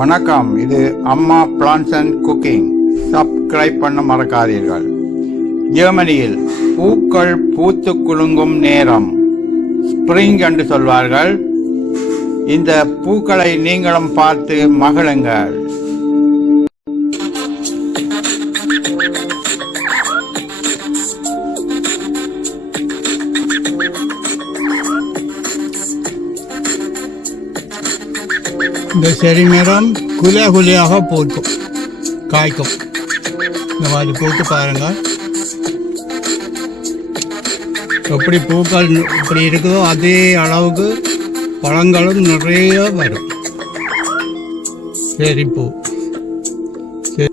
வணக்கம். இது அம்மா பிளான்ஸ் அண்ட் குக்கிங். சப்ஸ்கிரைப் பண்ண மறக்காதீர்கள். ஜெர்மனியில் பூக்கள் பூத்து குலுங்கும் நேரம். ஸ்ப்ரிங் என்று சொல்வார்கள். இந்த பூக்களை நீங்களும் பார்த்து மகிழுங்கள். இந்த செடி நிறம் குலியா குலியாக பூக்கும். காய்க்கும். இந்த மாதிரி போட்டு பாருங்கள் எப்படி பூக்கள் இப்படி இருக்குதோ அதே அளவுக்கு பழங்களும் நிறைய வரும். சரி பூ. சரி.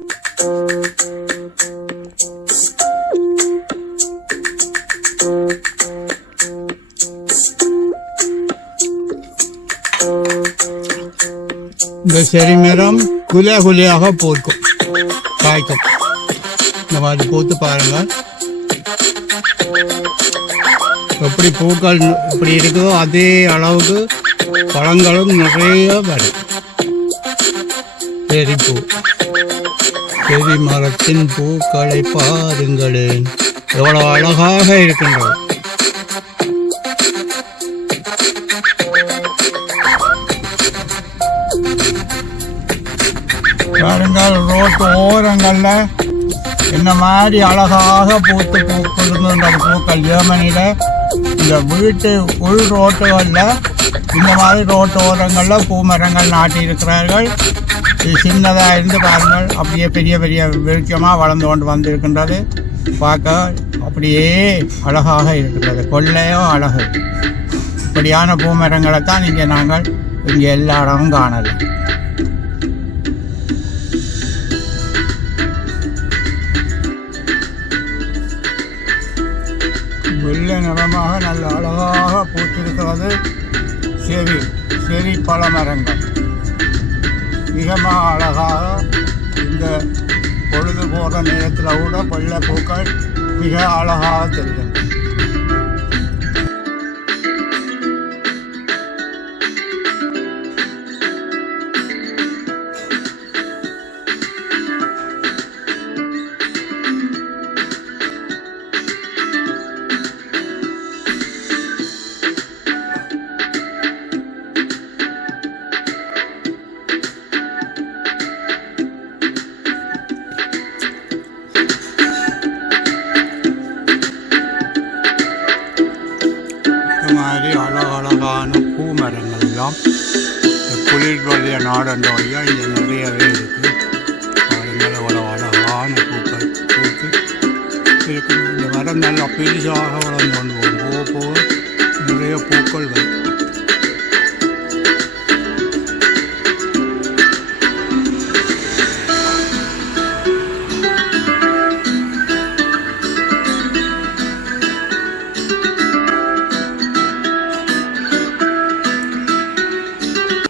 இந்த செரிமரம் குலை குலையாக போர்க்கும் காய்க்கும் இந்த மாதிரி பூத்து பாருங்க எப்படி பூக்கள் இப்படி இருக்குதோ அதே அளவுக்கு பழங்களும் நிறைய வரும் செரிப்பூ செரி மரத்தின் பூக்களை பாருங்களேன் எவ்வளோ அழகாக இருக்கின்றன பாருங்கள் ரோட்டு ஓரங்கள்ல இந்த மாதிரி அழகாக பூத்து பூக்குதுன்ற பூக்கள் ஜெர்மனியில. இந்த வீட்டு உள் ரோட்டுகளில் இந்த மாதிரி ரோட்டு ஓரங்களில் பூமரங்கள் நாட்டி இருக்கிறார்கள் இது சின்னதாக இருந்து பாருங்கள் அப்படியே பெரிய பெரிய விருட்சமாக வளர்ந்து கொண்டு வந்திருக்கின்றது. பார்க்க அப்படியே அழகாக இருக்கின்றது கொள்ளையோ அழகு. இப்படியான பூமரங்களை தான் இங்கே நாங்கள் இங்கே எல்லா இடமும் காணலாம். வெள்ளை நிறமாக நல்ல அழகாக பூத்திருக்கிறது. செரி செரி பல மரங்கள் மிகமாக அழகாக இந்த பொழுது போகிற நேரத்தில் கூட பள்ளப்பூக்கள் மிக அழகாக தெரியும் இந்த மாதிரி அழகழகான பூ மரங்கள் எல்லாம் இந்த குளிர்வழிய நாடன்ற வழியாக இங்கே நிறையவே இருக்குது பாருங்கள் அவ்வளோ அழகான பூக்கள் பூத்து இருக்குது இந்த மரம் நல்லா பெரிசாக வளர்ந்து கொண்டு போகும். போக போக நிறைய பூக்கள் வரும்.